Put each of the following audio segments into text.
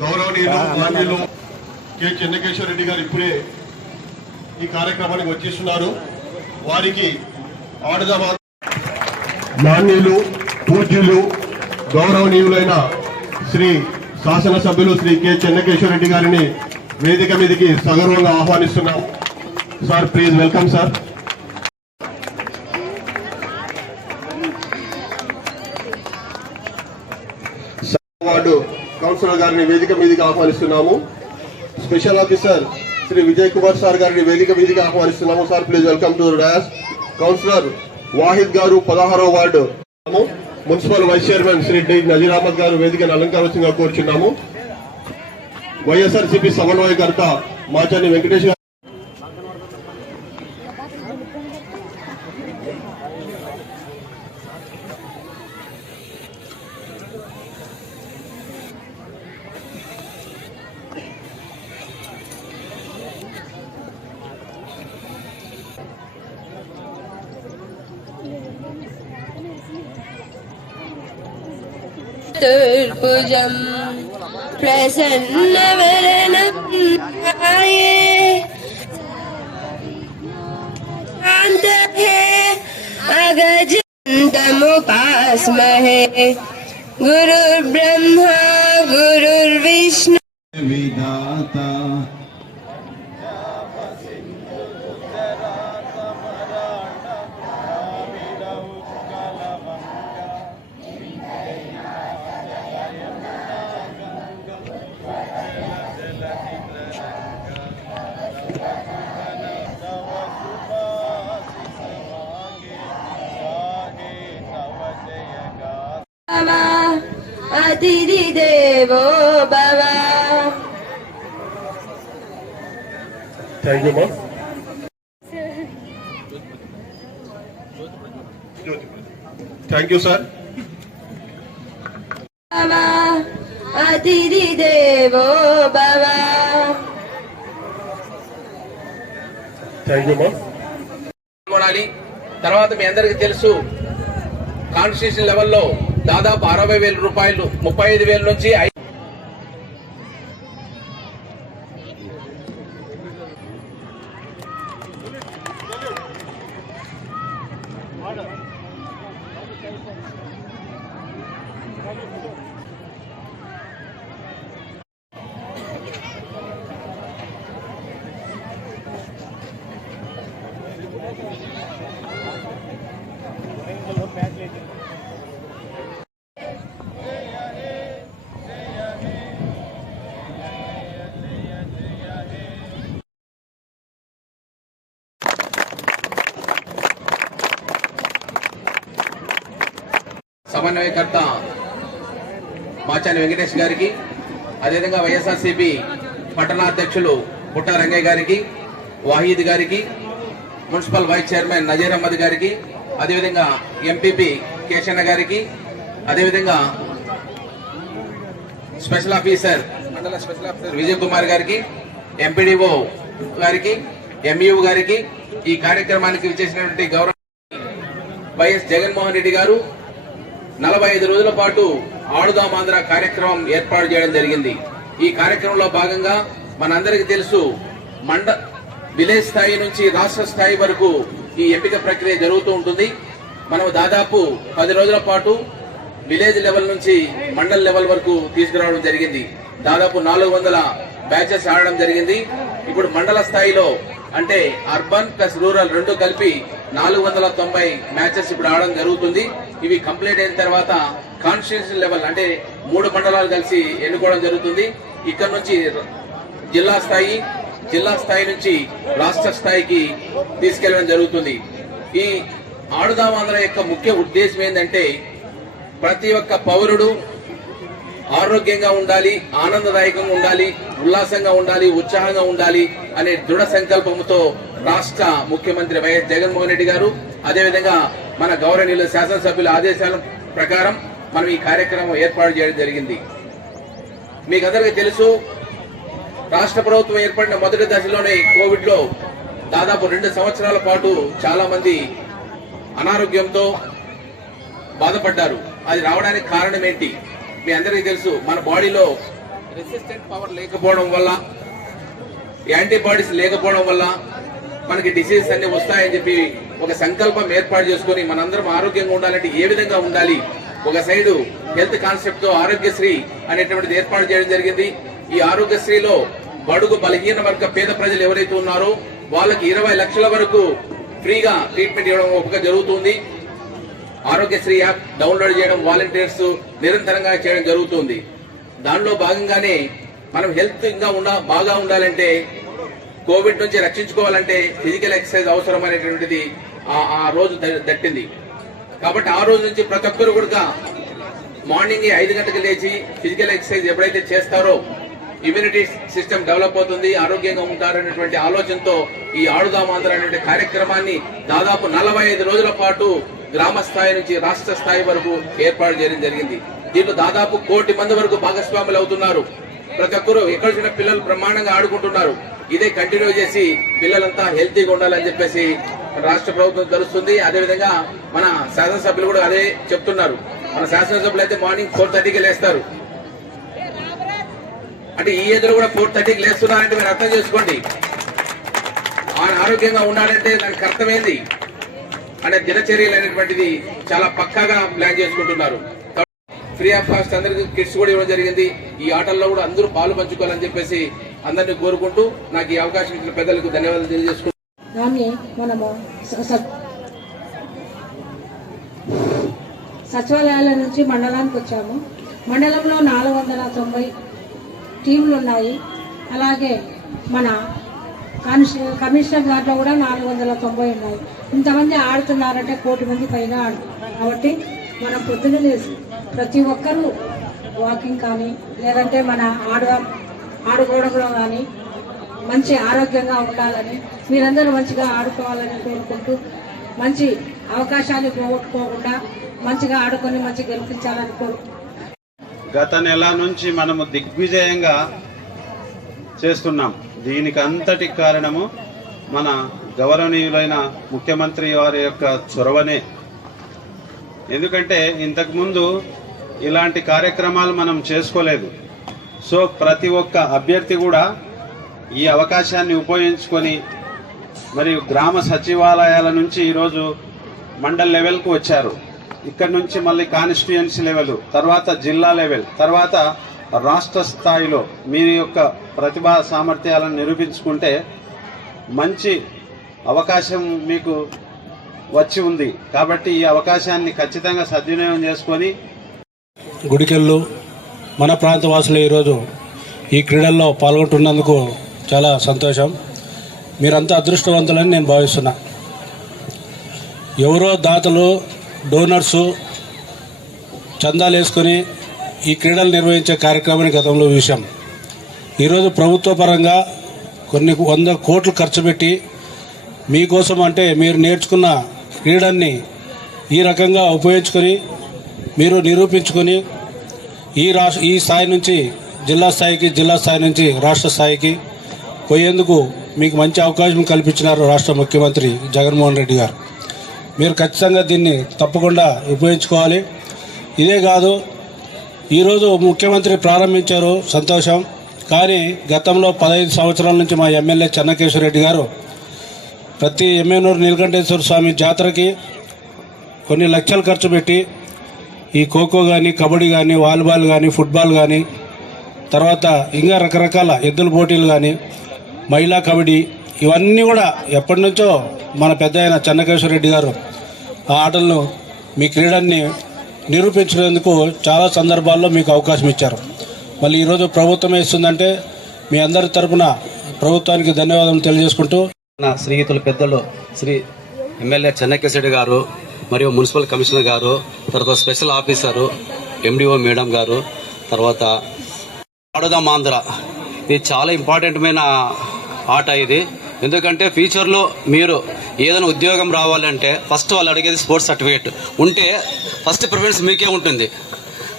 గౌరవనీయులు మాన్యులు కె చెన్నకేశ్వర రెడ్డి గారు ఇప్పుడే ఈ కార్యక్రమానికి వచ్చేస్తున్నారు. వారికి ఆడదామా మాన్యులు పూజ్యులు గౌరవనీయులైన శ్రీ శాసనసభ్యులు శ్రీ కె చెన్నకేశ్వర రెడ్డి గారిని వేదిక మీదకి సగర్వంగా ఆహ్వానిస్తున్నాం. Sir please welcome sir. Ward councillor గారిని వేదిక మీదకి ఆహ్వానిస్తున్నాము. Special officer Shri Vijay Kumar sir గారిని వేదిక మీదకి ఆహ్వానిస్తున్నాము. Sir please welcome to dais. Councillor Wahid గారు 16వ ward. Municipal vice chairman Shri D Nazeer Ahmed గారు వేదికను అలంకరించగా కోరుచున్నాము. వైఎస్ఆర్సీపీ సమన్వయకర్త మాచాని వెంకటేష్ గారు, चतुर्भुजं प्रसन्नवदनं शान्तये अगजान्तमुपास्महे गुरुर्ब्रह्मा गुरुर्विष्णु विधाता अतिथि देवो भव. థ్యాంక్ యూ మా. Thank you sir. अतिथि देवो भव. థ్యాంక్ యూ మా. తర్వాత మీ అందరికీ తెలుసు కాన్స్టిట్యూషన్ లెవెల్లో దాదాపు 60,000 రూపాయలు 35,000 నుంచి సమన్వయకర్త మాచాని వెంకటేష్ గారికి, అదేవిధంగా వైఎస్ఆర్సీపీ పట్టణాధ్యక్షులు పుట్ట రంగయ్య గారికి, వాహీద్ గారికి, municipal vice chairman Nazeer Ahmed గారికి, అదేవిధంగా ఎంపీపీ కేశన్న గారికి, అదేవిధంగా స్పెషల్ ఆఫీసర్ మండల స్పెషల్ ఆఫీసర్ విజయ్ కుమార్ గారికి, ఎంపీడీఓ గారికి, ఎంఈఓ గారికి, ఈ కార్యక్రమానికి విచ్చేసినటువంటి గౌరవ వైఎస్ జగన్మోహన్ రెడ్డి గారు 45 రోజుల పాటు ఆడుదాం ఆంధ్ర కార్యక్రమం ఏర్పాటు చేయడం జరిగింది. ఈ కార్యక్రమంలో భాగంగా మనందరికీ తెలుసు విలేజ్ స్థాయి నుంచి రాష్ట్ర స్థాయి వరకు ఈ ఎంపిక ప్రక్రియ జరుగుతూ ఉంటుంది. మనం దాదాపు 10 రోజుల పాటు విలేజ్ లెవెల్ నుంచి మండల్ లెవెల్ వరకు తీసుకురావడం జరిగింది. దాదాపు 400 బ్యాచెస్ ఆడడం జరిగింది. ఇప్పుడు మండల స్థాయిలో అంటే అర్బన్ ప్లస్ రూరల్ రెండు కలిపి 490 మ్యాచెస్ ఇప్పుడు ఆడడం జరుగుతుంది. ఇవి కంప్లీట్ అయిన తర్వాత కాన్స్టిట్యూషన్ లెవెల్ అంటే 3 మండలాలు కలిసి ఎన్నుకోవడం జరుగుతుంది. ఇక్కడ నుంచి జిల్లా స్థాయి నుంచి రాష్ట్ర స్థాయికి తీసుకెళ్లడం జరుగుతుంది. ఈ ఆడుదాం ఆంధ్ర యొక్క ముఖ్య ఉద్దేశం ఏంటంటే ప్రతి ఒక్క పౌరుడు ఆరోగ్యంగా ఉండాలి, ఆనందదాయకంగా ఉండాలి, ఉల్లాసంగా ఉండాలి, ఉత్సాహంగా ఉండాలి అనే దృఢ సంకల్పంతో రాష్ట్ర ముఖ్యమంత్రి వైఎస్ జగన్మోహన్ రెడ్డి గారు, అదేవిధంగా మన గౌరవనీయుల శాసనసభ్యుల ఆదేశాల ప్రకారం మనం ఈ కార్యక్రమం ఏర్పాటు చేయడం జరిగింది. మీకు అందరికీ తెలుసు, రాష్ట్ర ప్రభుత్వం ఏర్పడిన మొదటి దశలోనే కోవిడ్ లో దాదాపు 2 సంవత్సరాల పాటు చాలా మంది అనారోగ్యంతో బాధపడ్డారు. అది రావడానికి కారణం ఏంటి? మీ అందరికీ తెలుసు, మన బాడీలో రెసిస్టెంట్ పవర్ లేకపోవడం వల్ల, యాంటీబాడీస్ లేకపోవడం వల్ల మనకి డిసీజెస్ అన్ని వస్తాయని చెప్పి ఒక సంకల్పం ఏర్పాటు చేసుకుని మనందరం ఆరోగ్యంగా ఉండాలంటే ఏ విధంగా ఉండాలి, ఒక సైడు హెల్త్ కాన్సెప్ట్ తో ఆరోగ్యశ్రీ అనేటువంటిది ఏర్పాటు చేయడం జరిగింది. ఈ ఆరోగ్యశ్రీలో బడుగు బలహీన వర్గ పేద ప్రజలు ఎవరైతే ఉన్నారో వాళ్ళకి 20 లక్షల వరకు ఫ్రీగా ట్రీట్మెంట్ ఇవ్వడం ఒక జరుగుతుంది. ఆరోగ్యశ్రీ యాప్ డౌన్లోడ్ చేయడం వాలంటీర్స్ నిరంతరంగా చేయడం జరుగుతుంది. దానిలో భాగంగానే మనం హెల్త్ ఇంకా బాగా ఉండాలంటే, కోవిడ్ నుంచి రక్షించుకోవాలంటే ఫిజికల్ ఎక్సర్సైజ్ అవసరం అనేటువంటిది ఆ రోజు దట్టింది. కాబట్టి ఆ రోజు నుంచి ప్రతి ఒక్కరు కూడా మార్నింగ్ 5 గంటలకు లేచి ఫిజికల్ ఎక్సర్సైజ్ ఎప్పుడైతే చేస్తారో ఇమ్యూనిటీ సిస్టమ్ డెవలప్ అవుతుంది, ఆరోగ్యంగా ఉంటారనేటువంటి ఆలోచనతో ఈ ఆడుదామాంధ్ర అనే కార్యక్రమాన్ని దాదాపు 45 రోజుల పాటు గ్రామ స్థాయి నుంచి రాష్ట్ర స్థాయి వరకు ఏర్పాటు చేయడం జరిగింది. దీంట్లో దాదాపు 1 కోటి మంది వరకు భాగస్వాములు అవుతున్నారు. ప్రతి ఒక్కరు ఎక్కడ చిన్న పిల్లలు బ్రహ్మాండంగా ఆడుకుంటున్నారు. ఇదే కంటిన్యూ చేసి పిల్లలంతా హెల్తీగా ఉండాలని చెప్పేసి రాష్ట్ర ప్రభుత్వం తెలుస్తుంది. అదేవిధంగా మన శాసనసభ్యులు కూడా అదే చెప్తున్నారు. మన శాసనసభ్యులు అయితే మార్నింగ్ 4:30కి లేస్తారు. అంటే ఈ ఏజ్లో కూడా 4:30కి లేస్తున్నారంటే మీరు అర్థం చేసుకోండి. ఆయన ఆరోగ్యంగా ఉండాలంటే దానికి అర్థమైంది అనే దినచర్యలు అనేటువంటిది చాలా పక్కాగా ప్లాన్ చేసుకుంటున్నారు. ఫ్రీ ఆఫ్ కాస్ట్ అందరికి కిట్స్ కూడా ఇవ్వడం జరిగింది. ఈ ఆటల్లో కూడా అందరూ పాలు పంచుకోవాలని చెప్పేసి అందరినీ కోరుకుంటూ నాకు ఈ అవకాశం ఇచ్చిన పెద్దలకు ధన్యవాదాలు తెలియజేసుకుంటున్నాను. దాన్ని మనము సచివాలయాల నుంచి మండలానికి వచ్చాము. మండలంలో 490 టీంలు ఉన్నాయి. అలాగే మన కమిషనర్ గారిలో కూడా 490 ఉన్నాయి. ఇంతమంది ఆడుతున్నారంటే 1 కోటి మంది పైన ఆడుతున్నారు. కాబట్టి మనం పొద్దున్న లేసి ప్రతి ఒక్కరూ వాకింగ్ కానీ లేదంటే మన ఆడుకోవడంలో కానీ మంచి ఆరోగ్యంగా ఉండాలని, మీరందరూ మంచిగా ఆడుకోవాలని కోరుకుంటూ, మంచి అవకాశాన్ని పోగొట్టుకోకుండా మంచిగా ఆడుకొని మంచి గెలిపించాలని కోరుకుంటున్నాను. గత నెల నుంచి మనము దిగ్విజయంగా చేస్తున్నాం. దీనికి అంతటికి కారణము మన గౌరవనీయులైన ముఖ్యమంత్రి వారి యొక్క చొరవనే. ఎందుకంటే ఇంతకుముందు ఇలాంటి కార్యక్రమాలు మనం చేసుకోలేదు. సో ప్రతి ఒక్క అభ్యర్థి కూడా ఈ అవకాశాన్ని ఉపయోగించుకొని మరియు గ్రామ సచివాలయాల నుంచి ఈరోజు మండల్ లెవెల్కు వచ్చారు. ఇక్కడ నుంచి మళ్ళీ కాన్స్టిట్యుయెన్సీ లెవెల్, తర్వాత జిల్లా లెవెల్, తర్వాత రాష్ట్ర స్థాయిలో మీ యొక్క ప్రతిభా సామర్థ్యాలను నిరూపించుకుంటే మంచి అవకాశం మీకు వచ్చి ఉంది. కాబట్టి ఈ అవకాశాన్ని ఖచ్చితంగా సద్వినియోగం చేసుకొని గుడికెళ్ళు మన ప్రాంత వాసులు ఈరోజు ఈ క్రీడల్లో పాల్గొంటున్నందుకు చాలా సంతోషం. మీరంతా అదృష్టవంతులని నేను భావిస్తున్నా. ఎవరో దాతలు, డోనర్సు చందాలు వేసుకొని ఈ క్రీడలు నిర్వహించే కార్యక్రమాన్ని గతంలో చూశాం. ఈరోజు ప్రభుత్వ పరంగా కొన్ని 100 కోట్లు ఖర్చు పెట్టి మీకోసం, అంటే మీరు నేర్చుకున్న క్రీడల్ని ఈ రకంగా ఉపయోగించుకొని మీరు నిరూపించుకొని ఈ స్థాయి నుంచి జిల్లా స్థాయికి, జిల్లా స్థాయి నుంచి రాష్ట్ర స్థాయికి పోయేందుకు మీకు మంచి అవకాశం కల్పించినారు రాష్ట్ర ముఖ్యమంత్రి జగన్మోహన్ రెడ్డి గారు. మీరు ఖచ్చితంగా దీన్ని తప్పకుండా ఉపయోగించుకోవాలి. ఇదే కాదు, ఈరోజు ముఖ్యమంత్రి ప్రారంభించారు, సంతోషం. కానీ గతంలో 15 సంవత్సరాల నుంచి మా ఎమ్మెల్యే చెన్నకేశ్వర రెడ్డి గారు ప్రతి ఎమ్మెనూరు నీలకంఠేశ్వర స్వామి జాతరకి కొన్ని లక్షలు ఖర్చు పెట్టి ఈ ఖోఖో కానీ, కబడ్డీ కానీ, వాలీబాల్ కానీ, ఫుట్బాల్ కానీ, తర్వాత ఇంకా రకరకాల ఎద్దుల పోటీలు కానీ, మహిళా కబడ్డీ, ఇవన్నీ కూడా ఎప్పటి నుంచో మన పెద్ద ఆయన చెన్నకేశ్వర రెడ్డి గారు ఆ ఆటలను, మీ క్రీడల్ని నిరూపించేందుకు చాలా సందర్భాల్లో మీకు అవకాశం ఇచ్చారు. మళ్ళీ ఈరోజు ప్రభుత్వమే ఇస్తుందంటే మీ అందరి తరపున ప్రభుత్వానికి ధన్యవాదాలు తెలియజేసుకుంటూ, నా శ్రీయుతులు పెద్దలు శ్రీ ఎమ్మెల్యే చెన్నకేశ్వర గారు మరియు మున్సిపల్ కమిషనర్ గారు, తర్వాత స్పెషల్ ఆఫీసరు ఎండిఓ మేడం గారు, తర్వాత ఆడుదాం ఆంధ్ర, ఇది చాలా ఇంపార్టెంట్మైన ఆట ఇది. ఎందుకంటే ఫ్యూచర్లో మీరు ఏదైనా ఉద్యోగం రావాలంటే ఫస్ట్ వాళ్ళు అడిగేది స్పోర్ట్స్ సర్టిఫికేట్ ఉంటే ఫస్ట్ ప్రిఫరెన్స్ మీకే ఉంటుంది.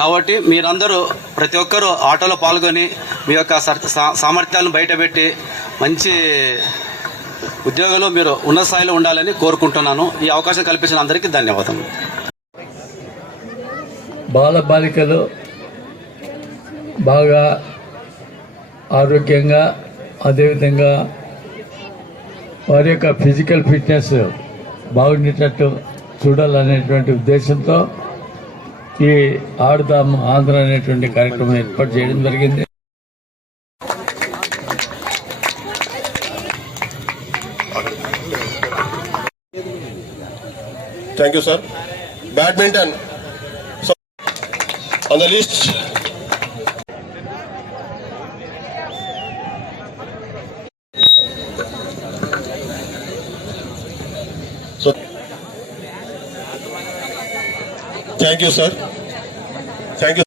కాబట్టి మీరందరూ ప్రతి ఒక్కరూ ఆటలో పాల్గొని మీ యొక్క సామర్థ్యాలను బయటపెట్టి మంచి ఉద్యోగంలో మీరు ఉన్నత స్థాయిలో ఉండాలని కోరుకుంటున్నాను. ఈ అవకాశం కల్పించిన అందరికీ ధన్యవాదాలు. బాలబాలికలు బాగా ఆరోగ్యంగా, అదేవిధంగా వారి యొక్క ఫిజికల్ ఫిట్నెస్ బాగుండేటట్టు చూడాలనేటువంటి ఉద్దేశంతో ఈ ఆడుదాం ఆంధ్ర అనేటువంటి కార్యక్రమం ఏర్పాటు చేయడం జరిగింది. Thank you, sir. Badminton. So, on the list. So, thank you, sir. Thank you.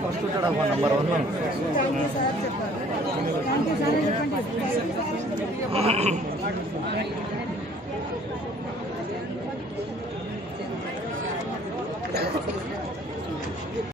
First